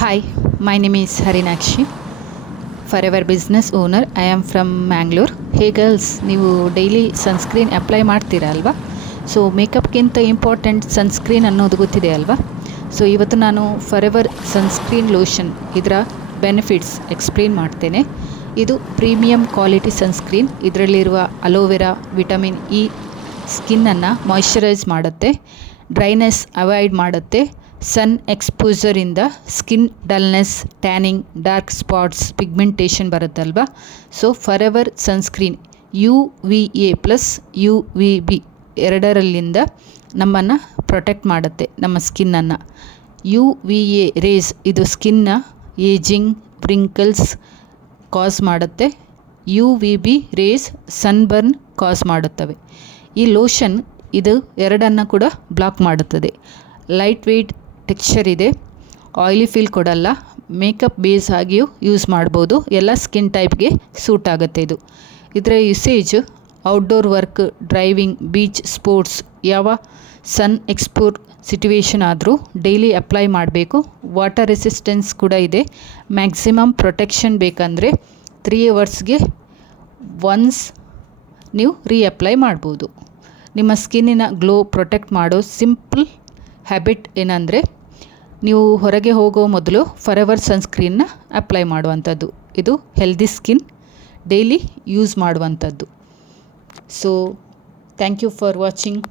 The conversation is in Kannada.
Hi, my name is Harinakshi, Forever Business Owner. I am from Mangalore. Hey girls, ನೀವು ಡೈಲಿ ಸನ್ಸ್ಕ್ರೀನ್ ಅಪ್ಲೈ ಮಾಡ್ತೀರಾ ಅಲ್ವಾ? ಸೊ ಮೇಕಪ್ಗಿಂತ ಇಂಪಾರ್ಟೆಂಟ್ ಸನ್ಸ್ಕ್ರೀನ್ ಅನ್ನೋದು ಗೊತ್ತಿದೆ ಅಲ್ವಾ? ಸೊ ಇವತ್ತು ನಾನು ಫಾರೆವರ್ ಸನ್ಸ್ಕ್ರೀನ್ ಲೋಷನ್ ಇದರ ಬೆನಿಫಿಟ್ಸ್ ಎಕ್ಸ್ಪ್ಲೇನ್ ಮಾಡ್ತೇನೆ. ಇದು ಪ್ರೀಮಿಯಂ ಕ್ವಾಲಿಟಿ ಸನ್ಸ್ಕ್ರೀನ್. ಇದರಲ್ಲಿರುವ ಅಲೋವೆರಾ, ವಿಟಮಿನ್ ಇ ಸ್ಕಿನ್ನನ್ನು ಮಾಯ್ಶ್ಚರೈಸ್ ಮಾಡುತ್ತೆ, ಡ್ರೈನೆಸ್ ಅವಾಯ್ಡ್ ಮಾಡುತ್ತೆ, ಸನ್ ಎಕ್ಸ್ಪೋಜರಿಂದ skin dullness, tanning, dark spots, pigmentation ಬರುತ್ತಲ್ವ. So Forever sunscreen UVA plus UVB ಎರಡರಲ್ಲಿಂದ ನಮ್ಮನ್ನು ಪ್ರೊಟೆಕ್ಟ್ ಮಾಡುತ್ತೆ, ನಮ್ಮ ಸ್ಕಿನ್ನನ್ನು. UVA ರೇಸ್ ಇದು ಸ್ಕಿನ್ನ ಏಜಿಂಗ್, ವ್ರಿಂಕಲ್ಸ್ ಕಾಸ್ ಮಾಡುತ್ತೆ. UVB ರೇಸ್ ಸನ್ಬರ್ನ್ ಕಾಸ್ ಮಾಡುತ್ತವೆ. ಈ ಲೋಷನ್ ಇದು ಎರಡನ್ನು ಕೂಡ ಬ್ಲಾಕ್ ಮಾಡುತ್ತದೆ. ಲೈಟ್ ವೆಯ್ಟ್ ಟೆಕ್ಸ್ಚರ್ ಇದೆ, ಆಯಿಲಿ ಫೀಲ್ ಕೊಡಲ್ಲ, ಮೇಕಪ್ ಬೇಸ್ ಆಗಿಯೂ ಯೂಸ್ ಮಾಡ್ಬೋದು. ಎಲ್ಲ ಸ್ಕಿನ್ ಟೈಪ್ಗೆ ಸೂಟ್ ಆಗುತ್ತೆ ಇದು. ಇದರ usage outdoor work, driving, beach, sports, ಯಾವ ಸನ್ ಎಕ್ಸ್ಪೋರ್ ಸಿಟುವೇಷನ್ ಆದರೂ ಡೈಲಿ ಅಪ್ಲೈ ಮಾಡಬೇಕು. ವಾಟರ್ ರೆಸಿಸ್ಟೆನ್ಸ್ ಕೂಡ ಇದೆ. ಮ್ಯಾಕ್ಸಿಮಮ್ ಪ್ರೊಟೆಕ್ಷನ್ ಬೇಕಂದರೆ 3 ಅವರ್ಸ್ಗೆ ಒನ್ಸ್ ನೀವು ರೀಅಪ್ಲೈ ಮಾಡ್ಬೋದು. ನಿಮ್ಮ ಸ್ಕಿನ್ನಿನ ಗ್ಲೋ ಪ್ರೊಟೆಕ್ಟ್ ಮಾಡೋ ಸಿಂಪಲ್ ಹ್ಯಾಬಿಟ್ ಏನಂದರೆ, ನೀವು ಹೊರಗೆ ಹೋಗೋ ಮೊದಲು ಫಾರೆವರ್ ಸನ್ಸ್ಕ್ರೀನ್ನ ಅಪ್ಲೈ ಮಾಡುವಂಥದ್ದು. ಇದು ಹೆಲ್ದಿ ಸ್ಕಿನ್ ಡೈಲಿ ಯೂಸ್ ಮಾಡುವಂಥದ್ದು. So thank you for watching.